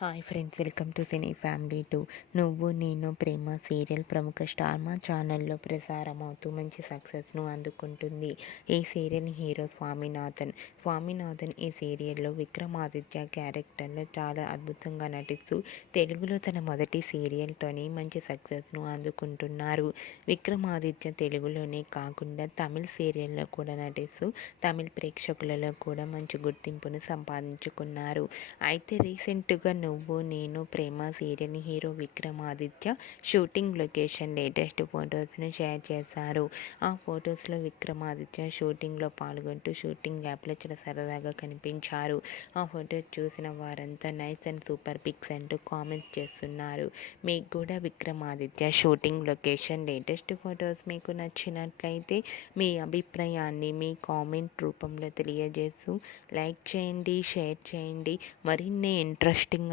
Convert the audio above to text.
Hi friends welcome to cine family two Nuvvu Nenu Prema serial ప్రముఖ star మా ఛానల్లో ప్రసారం అవుతూ మంచి సక్సెస్ను అందుకుంటుంది. ఈ సీరియల్ హీరో స్వామినాథన్. స్వామినాథన్ ఈ సీరియల్లో విక్రమాదిత్య క్యారెక్టర్లో చాలా అద్భుతంగా నటిస్తూ తెలుగులో తన మొదటి సీరియల్తోనే మంచి సక్సెస్ను అందుకుంటున్నారు. విక్రమాదిత్య తెలుగులోనే కాకుండా తమిళ్ సీరియల్లో కూడా నటిస్తూ తమిళ్ ప్రేక్షకులలో కూడా మంచి గుర్తింపును సంపాదించుకున్నారు. అయితే రీసెంట్గా Nuvvu Nenu Prema serial hero Vikramaditya shooting location latest ఫొటోస్ను share చేశారు. ఆ ఫొటోస్లో విక్రమాదిత్య షూటింగ్లో పాల్గొంటూ షూటింగ్ యాప్లో చాలా సరదాగా కనిపించారు. ఆ ఫొటోస్ చూసిన వారంతా నైస్ అండ్ సూపర్ పిక్స్ అంటూ కామెంట్స్ చేస్తున్నారు. మీకు కూడా Vikramaditya shooting location latest photos మీకు నచ్చినట్లయితే మీ అభిప్రాయాన్ని మీ కామెంట్ రూపంలో తెలియజేస్తూ లైక్ చేయండి షేర్ చేయండి. మరిన్ని ఇంట్రెస్టింగ్